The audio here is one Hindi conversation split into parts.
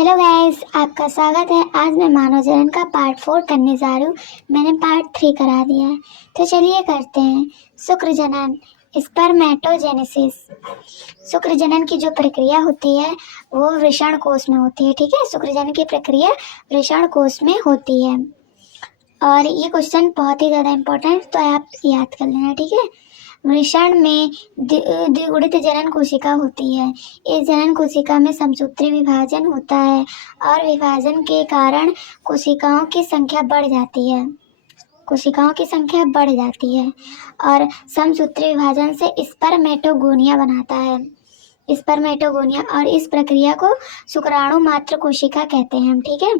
हेलो गाइस, आपका स्वागत है। आज मैं मानव जनन का पार्ट 4 करने जा रही हूँ। मैंने पार्ट 3 करा दिया है, तो चलिए करते हैं। शुक्र जनन, स्पर्मेटोजेनेसिस। शुक्र जनन की जो प्रक्रिया होती है वो वृषण कोश में होती है। ठीक है, शुक्र जनन की प्रक्रिया वृषण कोश में होती है। और ये क्वेश्चन बहुत ही ज़्यादा इम्पोर्टेंट, तो आप याद कर लेना। ठीक है, वृषण में द्विगुणित जनन कोशिका होती है। इस जनन कोशिका में समसूत्री विभाजन होता है और विभाजन के कारण कोशिकाओं की संख्या बढ़ जाती है। कोशिकाओं की संख्या बढ़ जाती है और समसूत्री विभाजन से स्पर्मेटोगोनिया बनाता है। स्पर्मेटोगोनिया, और इस प्रक्रिया को शुक्राणु मात्र कोशिका कहते हैं हम। ठीक है,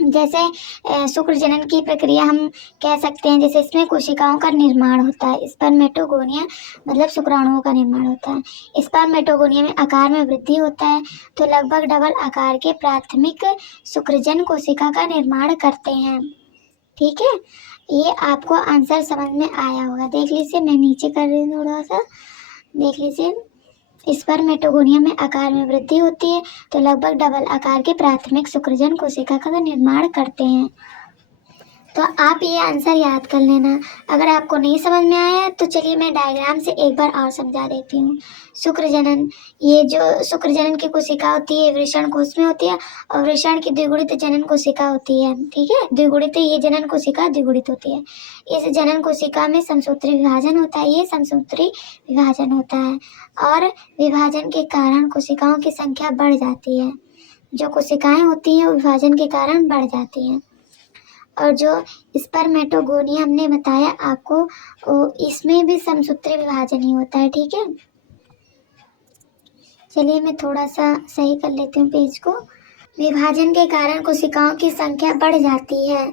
जैसे शुक्र जनन की प्रक्रिया हम कह सकते हैं, जैसे इसमें कोशिकाओं का निर्माण होता है। स्पर्मेटोगोनिया मतलब शुक्राणुओं का निर्माण होता है। स्पर्मेटोगोनिया में आकार में वृद्धि होता है, तो लगभग डबल आकार के प्राथमिक शुक्रजन कोशिका का निर्माण करते हैं। ठीक है, ये आपको आंसर समझ में आया होगा। देख लीजिए, मैं नीचे कर रही हूँ, थोड़ा सा देख लीजिए। स्पर्मेटोगोनिया में आकार में वृद्धि होती है, तो लगभग डबल आकार के प्राथमिक शुक्रजन कोशिका का निर्माण करते हैं। तो आप ये आंसर याद कर लेना। अगर आपको नहीं समझ में आया तो चलिए मैं डायग्राम से एक बार और समझा देती हूँ। शुक्र जनन, ये जो शुक्र जनन की कोशिका होती है वृषण कोश में होती है, और वृषण की द्विगुणित जनन कोशिका होती है। ठीक है, द्विगुणित, ये जनन कोशिका द्विगुणित होती है। इस जनन कोशिका में समसूत्री विभाजन होता है। ये समसूत्री विभाजन होता है और विभाजन के कारण कोशिकाओं की संख्या बढ़ जाती है। जो कोशिकाएं होती हैं वो विभाजन के कारण बढ़ जाती हैं। और जो स्पर्मेटोगोनिया हमने बताया आपको, इसमें भी समसूत्री विभाजन ही होता है। ठीक है, चलिए मैं थोड़ा सा सही कर लेती हूँ पेज को। विभाजन के कारण कोशिकाओं की संख्या बढ़ जाती है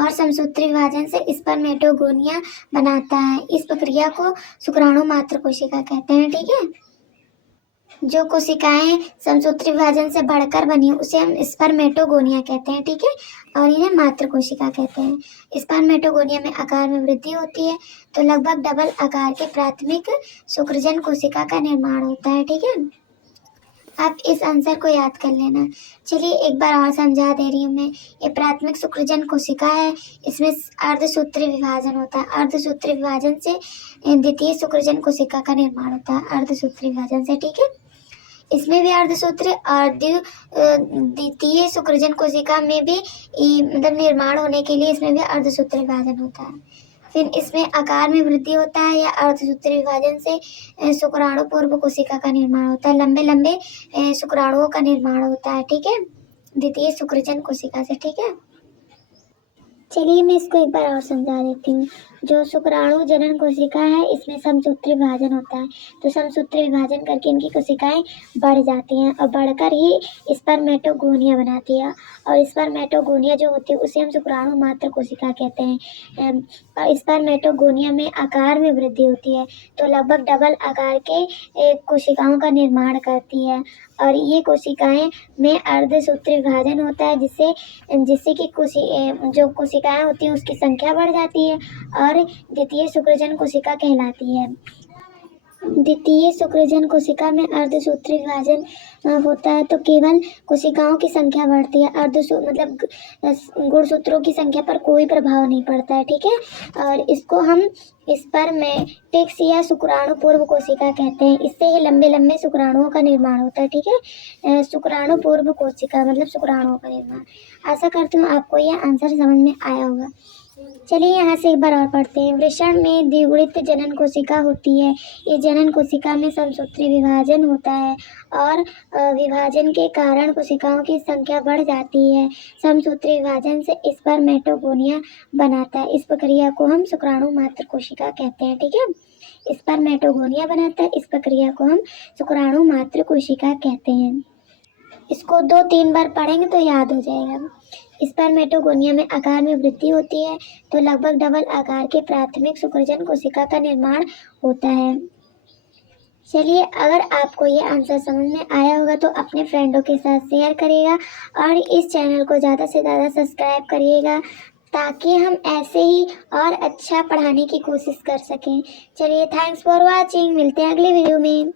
और समसूत्री विभाजन से स्पर्मेटोगोनिया बनाता है। इस प्रक्रिया को शुक्राणु मात्र कोशिका कहते हैं। ठीक है, जो कोशिकाएं समसूत्री विभाजन से बढ़कर बनी उसे हम स्पर्मेटोगोनिया कहते हैं। ठीक है, और इन्हें मात्र कोशिका कहते हैं। स्पर्मेटोगोनिया में आकार में वृद्धि होती है, तो लगभग डबल आकार के प्राथमिक शुक्रजन कोशिका का निर्माण होता है। ठीक है, आप इस आंसर को याद कर लेना। चलिए एक बार और समझा दे रही हूँ मैं। ये प्राथमिक शुक्रजन कोशिका है, इसमें अर्धसूत्री विभाजन होता है। अर्धसूत्री विभाजन से द्वितीय शुक्रजन कोशिका का निर्माण होता है। अर्धसूत्री विभाजन से, ठीक है, इसमें भी अर्धसूत्री और द्वितीय शुक्रजन कोशिका में भी मतलब निर्माण होने के लिए इसमें भी अर्धसूत्री विभाजन होता है। फिर इसमें आकार में वृद्धि होता है या अर्धसूत्री विभाजन से शुक्राणु पूर्व कोशिका का निर्माण होता है। लंबे लंबे शुक्राणुओं का निर्माण होता है। ठीक है, द्वितीय शुक्रजन कोशिका से। ठीक है, चलिए मैं इसको एक बार और समझा देती हूँ। जो शुक्राणु जनन कोशिका है इसमें समसूत्री विभाजन होता है, तो समसूत्री विभाजन करके इनकी कोशिकाएं बढ़ जाती हैं और बढ़कर ही स्पर्मेटोगोनिया बनाती है। और स्पर्मेटोगोनिया जो होती है उसे हम शुक्राणु मात्र कोशिका कहते हैं। और स्पर्मेटोगोनिया में आकार में वृद्धि होती है, तो लगभग डबल आकार के कोशिकाओं का निर्माण करती है। और ये कोशिकाएं में अर्धसूत्री विभाजन होता है, जिससे कि जो कोशिकाएं होती हैं उसकी संख्या बढ़ जाती है और द्वितीय शुक्रजन कोशिका कहलाती है। द्वितीय शुक्रजन कोशिका में अर्धसूत्री विभाजन होता है, तो केवल कोशिकाओं की संख्या बढ़ती है। मतलब गुणसूत्रों की संख्या पर कोई प्रभाव नहीं पड़ता है। ठीक है, और इसको हम स्पर्मेटिक्स या शुक्राणु पूर्व कोशिका कहते हैं। इससे ही लंबे लंबे शुक्राणुओं का निर्माण होता है। ठीक है, शुक्राणु पूर्व कोशिका मतलब शुक्राणुओं का निर्माण। आशा करती हूँ आपको यह आंसर समझ में आया होगा। चलिए यहाँ से एक बार और पढ़ते हैं। वृषण में द्विगुणित जनन कोशिका होती है। इस जनन कोशिका में समसूत्री विभाजन होता है और विभाजन के कारण कोशिकाओं की संख्या बढ़ जाती है। समसूत्री विभाजन से स्पर्मेटोगोनिया बनाता है। इस प्रक्रिया को हम शुक्राणु मात्र कोशिका कहते हैं। ठीक है, स्पर्मेटोगोनिया बनाता है, इस प्रक्रिया को हम शुक्राणु मात्र कोशिका कहते हैं। इसको 2-3 बार पढ़ेंगे तो याद हो जाएगा। स्पर्मेटोगोनिया में आकार में वृद्धि होती है, तो लगभग डबल आकार के प्राथमिक शुक्रजन कोशिका का निर्माण होता है। चलिए, अगर आपको ये आंसर समझ में आया होगा तो अपने फ्रेंडों के साथ शेयर करिएगा और इस चैनल को ज़्यादा से ज़्यादा सब्सक्राइब करिएगा, ताकि हम ऐसे ही और अच्छा पढ़ाने की कोशिश कर सकें। चलिए, थैंक्स फॉर वॉचिंग। मिलते हैं अगले वीडियो में।